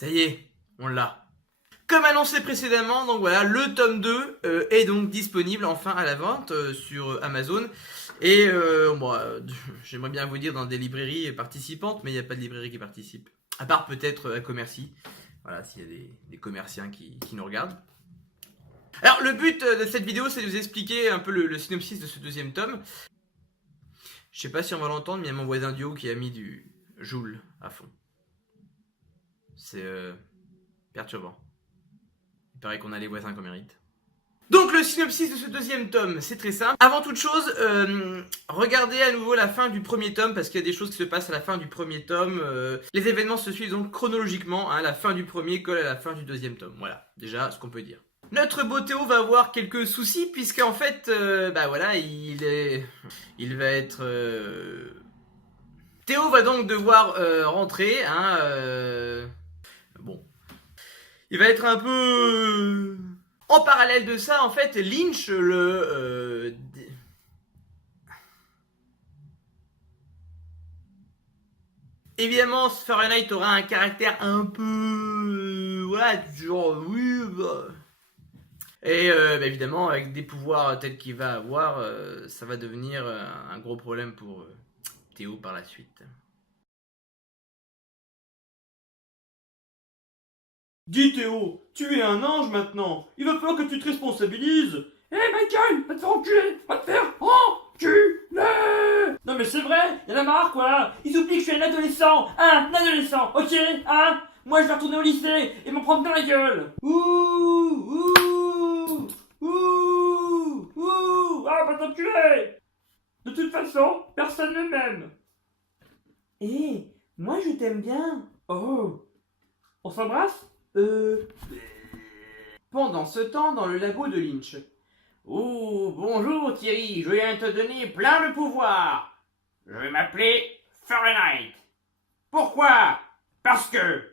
Ça y est, on l'a. Comme annoncé précédemment, donc voilà, le tome 2 est donc disponible enfin à la vente sur Amazon. Et j'aimerais bien vous dire dans des librairies participantes, mais il n'y a pas de librairie qui participe. À part peut-être à Commercy. Voilà, s'il y a des commerciants qui nous regardent. Alors, le but de cette vidéo, c'est de vous expliquer un peu le synopsis de ce deuxième tome. Je sais pas si on va l'entendre, mais il y a mon voisin du haut qui a mis du Joule à fond. C'est perturbant. Il paraît qu'on a les voisins qu'on mérite. Donc le synopsis de ce deuxième tome, c'est très simple. Avant toute chose, regardez à nouveau la fin du premier tome, parce qu'il y a des choses qui se passent à la fin du premier tome. Les événements se suivent donc chronologiquement, hein, la fin du premier colle à la fin du deuxième tome. Voilà, déjà ce qu'on peut dire. Notre beau Théo va avoir quelques soucis, puisqu'en fait, il va être... Théo va donc devoir rentrer, hein, bon. Il va être un peu... En parallèle de ça, en fait, Lynch, évidemment, Fahrenheit aura un caractère un peu... voilà, genre, oui, bah... Et évidemment, avec des pouvoirs tels qu'il va avoir, ça va devenir un gros problème pour Théo par la suite. Dis Théo, tu es un ange maintenant. Il va falloir que tu te responsabilises. Hé Michael, va te faire enculer, va te faire enculer. Non mais c'est vrai, y'en a marre quoi. Ils oublient que je suis un adolescent, ok, hein. Moi je vais retourner au lycée et m'en prendre plein la gueule. Ouh, ah va t'enculer. De toute façon, personne ne m'aime. Hé, moi je t'aime bien. Oh, on s'embrasse? Pendant ce temps, dans le labo de Lynch. Oh, bonjour Thierry, je viens te donner plein de pouvoirs. Je vais m'appeler Fahrenheit. Pourquoi? Parce que...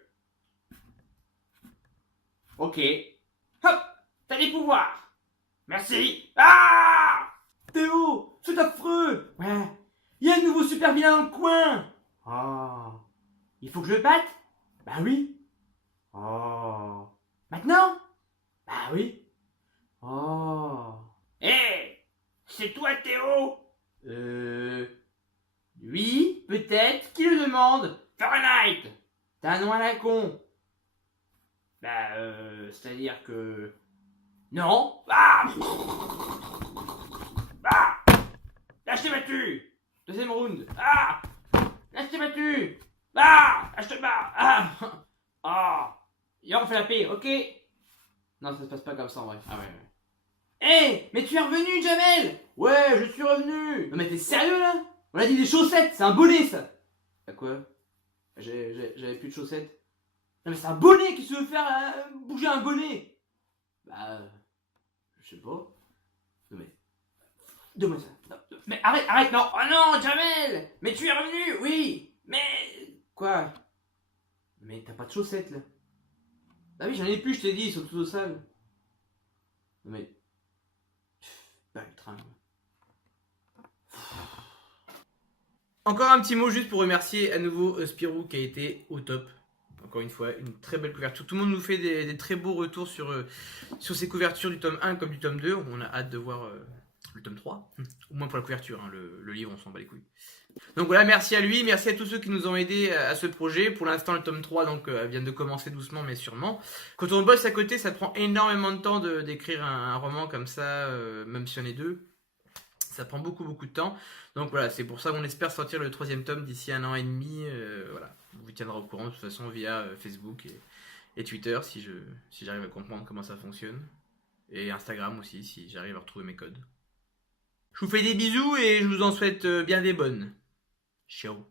Ok. Hop, t'as des pouvoirs. Merci. Ah! Théo, c'est affreux. Ouais. Il y a un nouveau super vilain dans le coin. Oh. Il faut que je le batte? Bah oui. Oh. Maintenant? Bah oui. Oh. Hé! C'est toi Théo? Oui, peut-être. Qui le demande? Fahrenheit! T'as un nom à la con. Bah, c'est-à-dire que... Non. Ah! Ah! Là, je t'ai battu! Deuxième round. Ah! Là, je t'ai battu! Ah! Là, je te bats! Ah! Ah! Et on fait la paix, ok? Non, ça se passe pas comme ça en vrai. Ah ouais, ouais. Hé, mais tu es revenu, Jamel? Ouais, je suis revenu. Non mais t'es sérieux là? On a dit des chaussettes, c'est un bonnet ça. Bah quoi? J'avais plus de chaussettes. Non mais c'est un bonnet, qu'est-ce que tu veux faire bouger un bonnet? Bah... je sais pas. Non mais... Donne-moi ça. Non, mais arrête, non. Oh non, Jamel! Mais tu es revenu, oui! Mais... Quoi? Mais t'as pas de chaussettes là. Bah oui, j'en ai plus, je t'ai dit, ils sont tous au sale. Non mais... Bah le train. Encore un petit mot juste pour remercier à nouveau Spirou qui a été au top. Encore une fois, une très belle couverture. Tout le monde nous fait des très beaux retours sur ces couvertures du tome 1 comme du tome 2. On a hâte de voir le tome 3. Au moins pour la couverture, hein. Le livre, on s'en bat les couilles. Donc voilà, merci à lui, merci à tous ceux qui nous ont aidés à ce projet. Pour l'instant, le tome 3 donc, vient de commencer doucement mais sûrement. Quand on bosse à côté, ça prend énormément de temps d'écrire un roman comme ça, même si on est deux. Ça prend beaucoup de temps. Donc voilà, c'est pour ça qu'on espère sortir le troisième tome d'ici 1 an et demi. Voilà, on vous tiendra au courant de toute façon via Facebook et Twitter si j'arrive à comprendre comment ça fonctionne. Et Instagram aussi si j'arrive à retrouver mes codes. Je vous fais des bisous et je vous en souhaite bien des bonnes. Ciao.